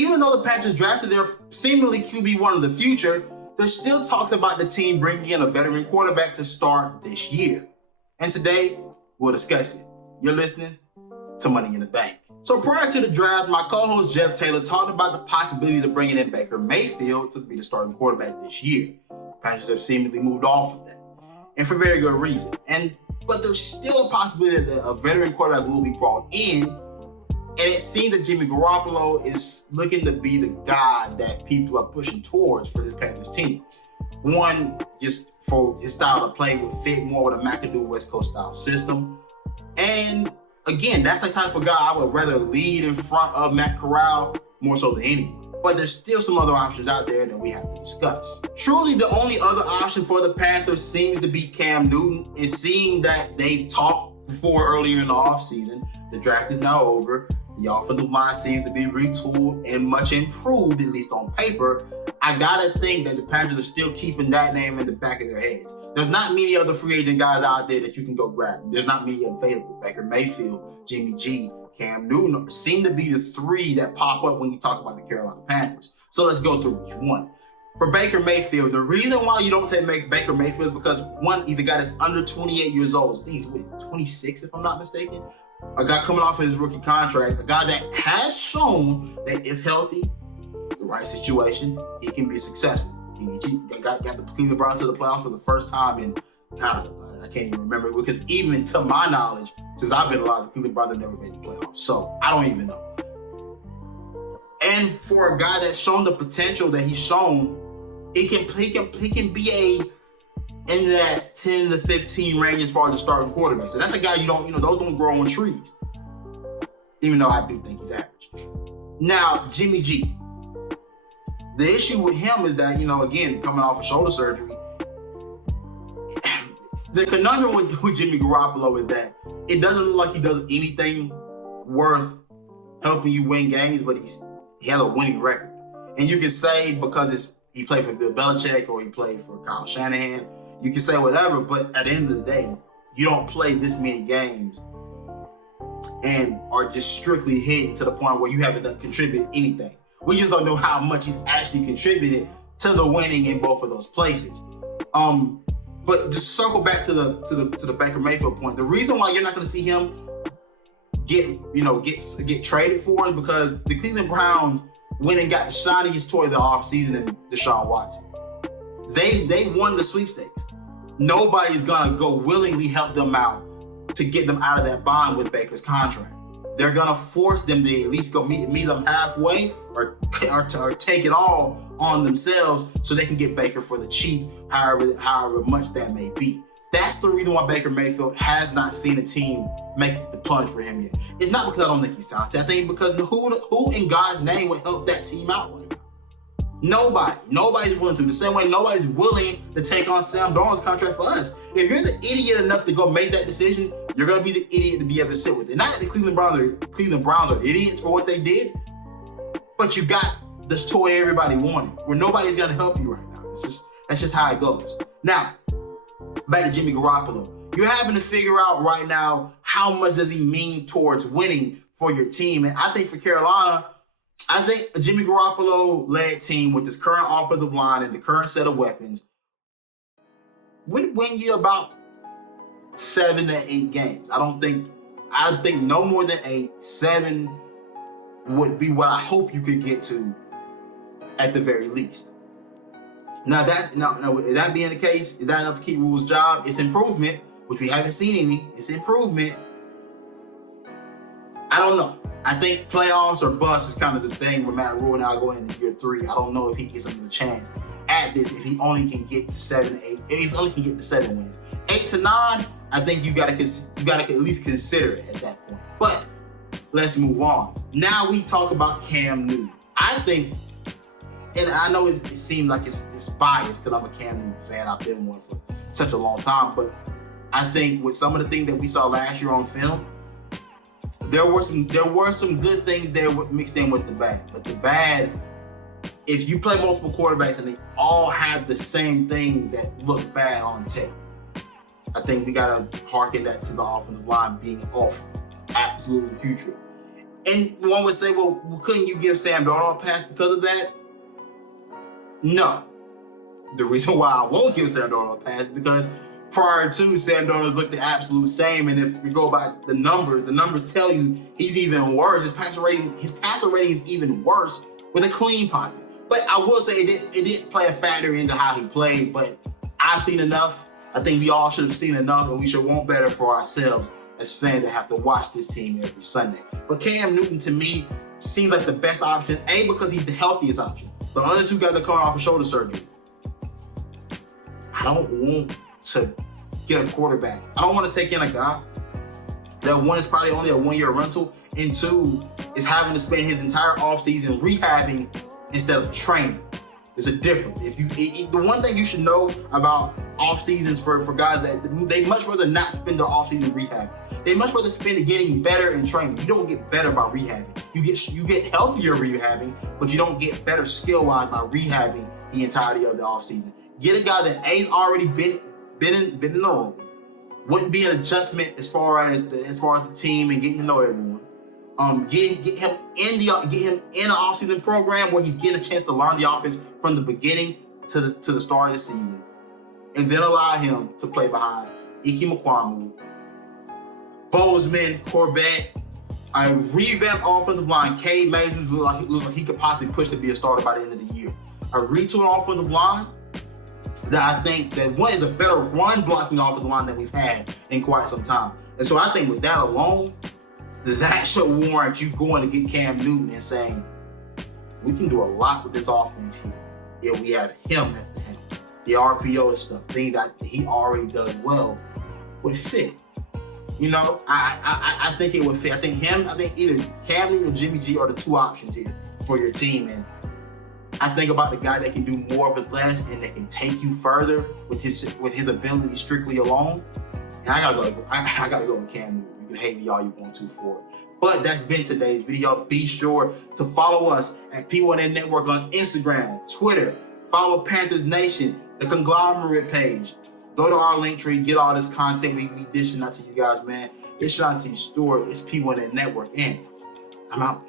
even though the Panthers drafted their seemingly QB1 of the future, there's still talks about the team bringing in a veteran quarterback to start this year. And today, we'll discuss it. You're listening to Money in the Bank. So prior to the draft, my co-host Jeff Taylor talked about the possibilities of bringing in Baker Mayfield to be the starting quarterback this year. The Panthers have seemingly moved off of that, and for very good reason. But there's still a possibility that a veteran quarterback will be brought in, and it seems that Jimmy Garoppolo is looking to be the guy that people are pushing towards for this Panthers team. One, just for his style of play would fit more with a McAdoo West Coast style system. And again, that's the type of guy I would rather lead in front of Matt Corral more so than anyone. But there's still some other options out there that we have to discuss. Truly, the only other option for the Panthers seems to be Cam Newton. And seeing that they've talked before earlier in the offseason, the draft is now over. The offensive line seems to be retooled and much improved, at least on paper. I gotta think that the Panthers are still keeping that name in the back of their heads. There's not many other free agent guys out there that you can go grab. There's not many available. Baker Mayfield, Jimmy G, Cam Newton seem to be the three that pop up when you talk about the Carolina Panthers. So let's go through each one. For Baker Mayfield, the reason why you don't take Baker Mayfield is because, one, he's a guy that's under 28 years old. I think he's 26, if I'm not mistaken. A guy coming off of his rookie contract, a guy that has shown that if healthy, the right situation, he can be successful. They got the Cleveland Browns to the playoffs for the first time in, I can't even remember, because even to my knowledge, since I've been alive, the Cleveland Browns have never made the playoffs. So I don't even know. And for a guy that's shown the potential that he's shown, he can be in that 10 to 15 range as far as the starting quarterback. So that's a guy those don't grow on trees. Even though I do think he's average. Now, Jimmy G. The issue with him is that, again, coming off of shoulder surgery, the conundrum with Jimmy Garoppolo is that it doesn't look like he does anything worth helping you win games, but he has a winning record. And you can say because he played for Bill Belichick or he played for Kyle Shanahan, you can say whatever, but at the end of the day, you don't play this many games and are just strictly hitting to the point where you haven't contributed anything. We just don't know how much he's actually contributed to the winning in both of those places. But just circle back to the Baker Mayfield point. The reason why you're not going to see him get traded for is because the Cleveland Browns went and got the shiniest toy of the offseason in Deshaun Watson. They won the sweepstakes. Nobody's going to go willingly help them out to get them out of that bond with Baker's contract. They're going to force them to at least go meet them halfway or take it all on themselves so they can get Baker for the cheap, however much that may be. That's the reason why Baker Mayfield has not seen a team make the plunge for him yet. It's not because I don't think he's talented. I think because who in God's name would help that team out right now? Nobody. Nobody's willing to. The same way nobody's willing to take on Sam Darnold's contract for us. If you're the idiot enough to go make that decision, you're going to be the idiot to be able to sit with it. Not that the Cleveland Browns are idiots for what they did, but you got this toy everybody wanted, where nobody's going to help you right now. That's just how it goes. Now, back to Jimmy Garoppolo. You're having to figure out right now how much does he mean towards winning for your team. And I think for Carolina, I think a Jimmy Garoppolo-led team with this current offensive line and the current set of weapons would win you about 7 to 8 games. I think no more than 8. 7 would be what I hope you could get to at the very least. Now is that being the case? Is that enough to keep Rule's job? It's improvement, which we haven't seen any. It's improvement. I don't know. I think playoffs or bust is kind of the thing with Matt Rule now going into year 3. I don't know if he gets another chance at this if he only can get to 7 to 8. If he only can get to 7 wins. 8 to 9, I think you gotta at least consider it at that point. But let's move on. Now we talk about Cam Newton. I think, and I know it seems like it's biased because I'm a Cam Newton fan. I've been one for such a long time. But I think with some of the things that we saw last year on film, there were some good things there mixed in with the bad. But the bad, if you play multiple quarterbacks and they all have the same thing that look bad on tape, I think we got to harken that to the offensive line being awful, absolutely putrid. And one would say, well, couldn't you give Sam Darnold a pass because of that? No. The reason why I won't give Sam Darnold a pass is because prior to, Sam Darnold looked the absolute same. And if we go by the numbers tell you he's even worse. His passer rating is even worse with a clean pocket. But I will say it didn't play a factor into how he played. But I've seen enough. I think we all should have seen enough, and we should want better for ourselves as fans that have to watch this team every Sunday. But Cam Newton, to me, seems like the best option, A, because he's the healthiest option. The other two guys are coming off of shoulder surgery. I don't want to get a quarterback. I don't want to take in a guy that, one, is probably only a one-year rental, and two, is having to spend his entire offseason rehabbing instead of training. There's a difference. The one thing you should know about off seasons for guys, that they much rather not spend their off season rehabbing. They much rather spend it getting better in training. You don't get better by rehabbing. You get healthier rehabbing, but you don't get better skill wise by rehabbing the entirety of the off season. Get a guy that A's already been in the room. Wouldn't be an adjustment as far as the team and getting to know everyone. Get him in an off-season program where he's getting a chance to learn the offense from the beginning to the start of the season, and then allow him to play behind Ike Mukuamu, Bozeman, Corbett, a revamped offensive line. Cade Mays looks like he could possibly push to be a starter by the end of the year. A retooled offensive line that I think that one is a better run blocking offensive line than we've had in quite some time. And so I think with that alone, that should warrant you going to get Cam Newton and saying, we can do a lot with this offense here if we have him at the helm. The RPO stuff, things that he already does well, would fit. You know, I think it would fit. I think either Cam Newton or Jimmy G are the two options here for your team. And I think about the guy that can do more with less and that can take you further with his ability strictly alone. And I gotta go with Cam Newton. You can hate me all you want to for it. But that's been today's video. Be sure to follow us at P1N Network on Instagram, Twitter. Follow Panthers Nation, the conglomerate page. Go to our link tree, get all this content we dishing out to you guys, man. It's Shanti Stewart. It's P1N Network, and I'm out.